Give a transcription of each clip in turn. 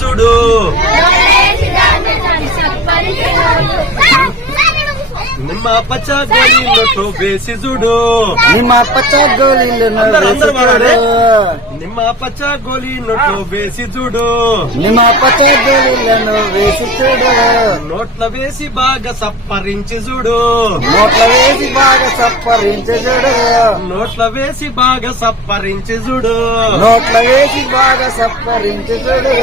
చూడు. నిమ్మ పచ్చ గోళీలతో వేసి చూడు ನಿಮ್ಮ ಪಚ್ಚ ಗೋಲಿಂದ అందరూ అందరూ మాట్లాడే. నిమ్మ పచ్చ గోళీ నోట్లో వేసి చూడు ನಿಮ್ಮ ಪಚ್ಚ ಗೋಲಿಂದ వేసి చూడు నోట్ల వేసి బాగా సప్పరించి చూడు నోట్ల వేసి బాగా సప్పరించి చూడు నోట్ల వేసి బాగా సప్పరించి చూడు నోట్ల వేసి బాగా సప్పరించి చూడు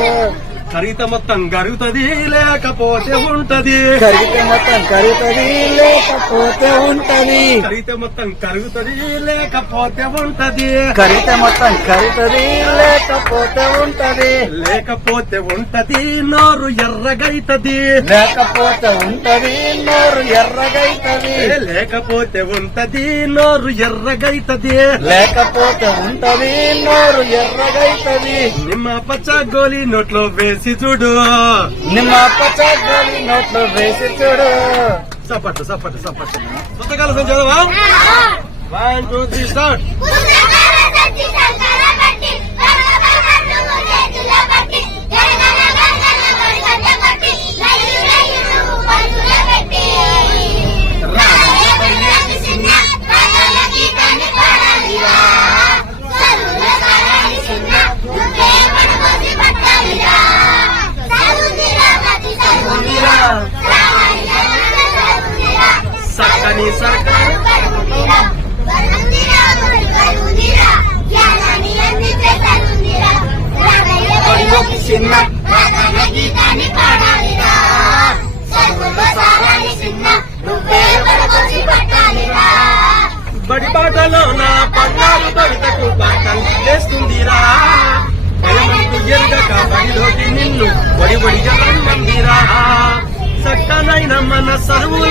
కరిత మొత్తం గరుగుతది లేకపోతే ఉంటది. కరిగితే మొత్తం కరుగుతుంది లేకపోతే ఉంటది. కరిత మొత్తం కరుగుతది లేకపోతే ఉంటది. కరిగితే మొత్తం కరుగుతుంది లేకపోతే ఉంటది. లేకపోతే ఉంటది నోరు ఎర్రగైతది. లేకపోతే ఉంటది నోరు ఎర్రగైతది. లేకపోతే ఉంటది నోరు ఎర్రగైతది. లేకపోతే ఉంటది నోరు ఎర్రగైతది. నిమ్మ పచ్చ గోలి నోట్లో వేసి చూడు. నిమ్మ పచ్చ గోలి నోట్లో వేసి చూడు. సపట్టు సపట్టు సపట్టు పుస్తకాల సంచలవా వన్ టూ త్రీ స్టార్ట్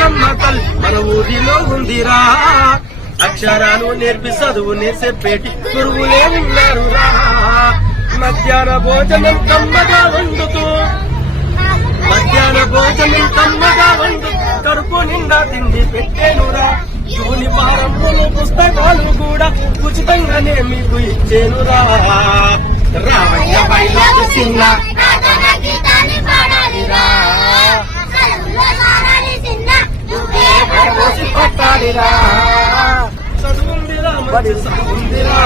అమ్మ తల్లి మన ఊరిలో ఉందిరా. అక్షరాలు నేర్పి చదువు చెప్పేటి గురువులే ఉన్నారు రా మధ్యాహ్న భోజనం కమ్మగా వండుతూ మధ్యాహ్న భోజనం కమ్మగా వండు కడుపు నిండా తిండి పెట్టేనురా. శివుని పారంపులు పుస్తకాలు కూడా ఉచితంగానే మీకు ఇచ్చేనురా. రావయ్య బయలు చిన్న పట్టాలిరా చదువుందిరా బడి చదువుందిరా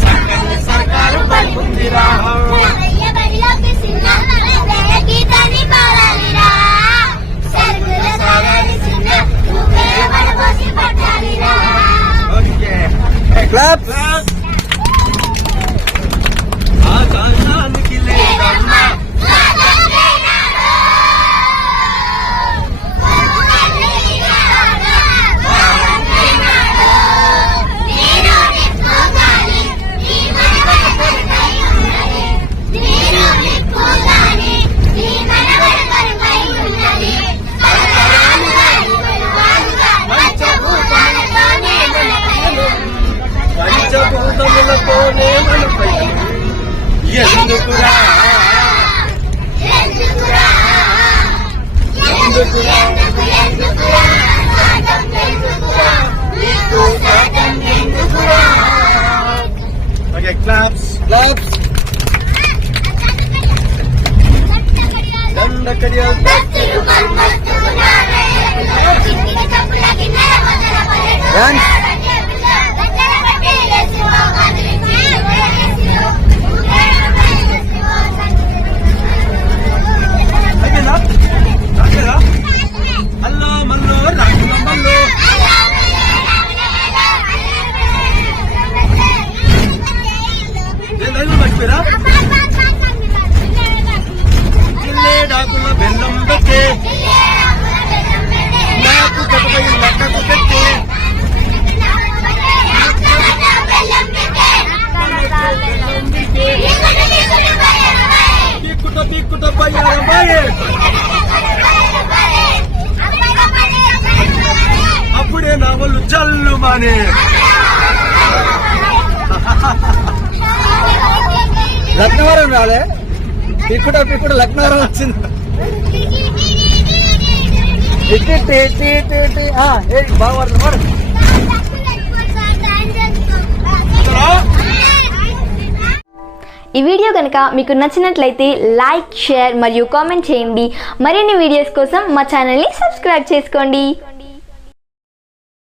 సర్కారు సర్కారు బడి ఉందిరా రామయ్య Claps. Claps. ದಂಡ ಕಡಿಯ ಡ್ಯಾನ್ಸ್ లక్నవరం రాలే. ఇప్పుడు ఇప్పుడు లక్నవరం వచ్చింది. ఈ వీడియో కనుక మీకు నచ్చినట్లయితే లైక్ షేర్ మరియు కామెంట్ చేయండి. మరిన్ని వీడియోస్ కోసం మా ఛానల్ని సబ్స్క్రైబ్ చేసుకోండి.